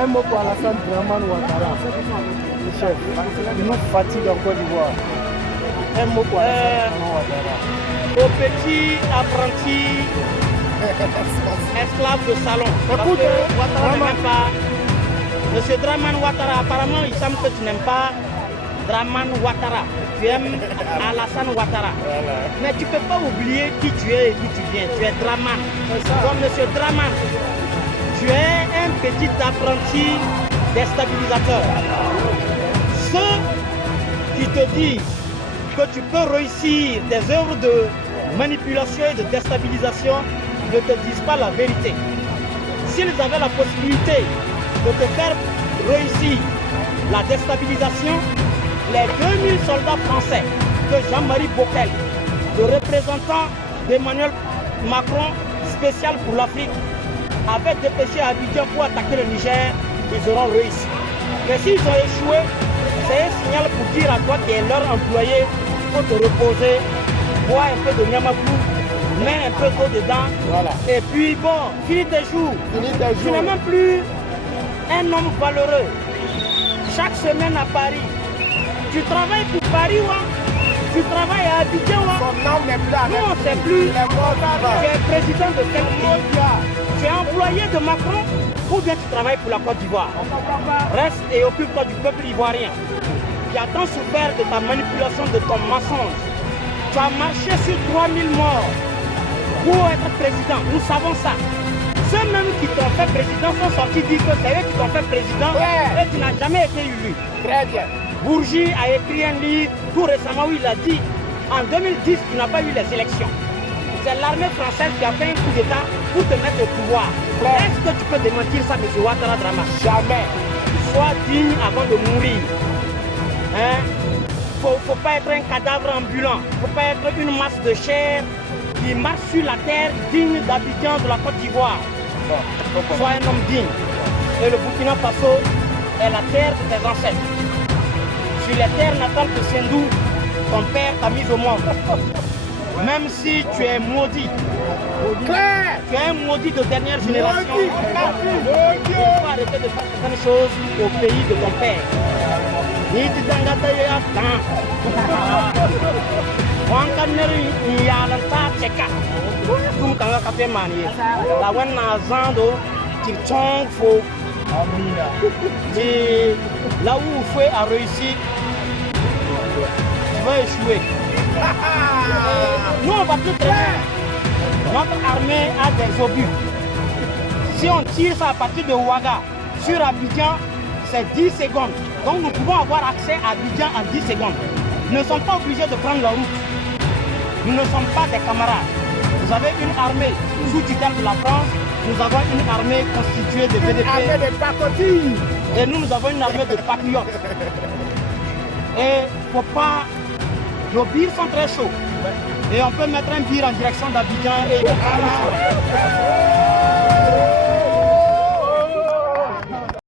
Un mot pour Alassane Draman Ouattara, le chef. Il nous fatigue en Côte d'Ivoire. Un mot pour Alassane Ouattara. Au petit apprenti esclave de salon. Écoute, Ouattara ne m'aime pas. Monsieur Draman Ouattara, apparemment, il semble que tu n'aimes pas Draman Ouattara. Tu aimes Alassane Ouattara. Mais tu ne peux pas oublier qui tu es et d'où tu viens. Tu es Draman. Donc, monsieur Draman, tu es un petit apprenti déstabilisateur. Ceux qui te disent que tu peux réussir des œuvres de manipulation et de déstabilisation ne te disent pas la vérité. S'ils avaient la possibilité de te faire réussir la déstabilisation, les 2000 soldats français de Jean-Marie Bockel, le représentant d'Emmanuel Macron spécial pour l'Afrique, avaient dépêché à Abidjan pour attaquer le Niger, ils auront réussi. Mais s'ils ont échoué, c'est un signal pour dire à toi qui es leur employé, il faut te reposer, bois un peu de Niamabou, mets un peu d'eau dedans, voilà. Et puis bon, finis tes jours. Tu n'es même plus un homme valeureux. Chaque semaine à Paris, tu travailles pour Paris, ouais. Tu travailles à Abidjan, ouais. Non, on ne sait plus. Tu es président de quel pays? Tu es employé de Macron ou bien tu travailles pour la Côte d'Ivoire? Reste et occupe-toi du peuple ivoirien qui a tant souffert de ta manipulation, de ton mensonge. Tu as marché sur 3000 morts pour être président. Nous savons ça. Ceux-mêmes qui t'ont fait président sont sortis dire que c'est eux qui t'ont fait président et tu n'as jamais été élu. Très bien. Bourgi a écrit un livre tout récemment où il a dit en 2010 tu n'as pas eu les élections. C'est l'armée française qui a fait un coup d'État pour te mettre au pouvoir. Est-ce que tu peux démentir ça, M. Ouattara Drama? Jamais. Sois digne avant de mourir. Hein? Faut pas être un cadavre ambulant. Faut pas être une masse de chair qui marche sur la terre digne d'Abidjan de la Côte d'Ivoire. Sois un homme digne. Et le Burkina Faso est la terre de tes ancêtres. Sur les terres natales de Sendou, ton père t'a mis au monde. Même si tu es maudit, tu es un maudit de dernière génération, il faut arrêter de faire certaines choses au pays de ton père. Là où Foué a réussi, tu vas échouer. Nous on va plus traîner. Notre armée a des obus. Si on tire ça à partir de Ouaga sur Abidjan, c'est 10 secondes. Donc nous pouvons avoir accès à Abidjan en 10 secondes. Nous ne sommes pas obligés de prendre la route. Nous ne sommes pas des camarades. Vous avez une armée sous tutelle de la France. Nous avons une armée constituée de VDP. Et nous avons une armée de patriotes. Et il ne faut pas... Nos birs sont très chauds. Et on peut mettre un bir en direction d'Abidjan et...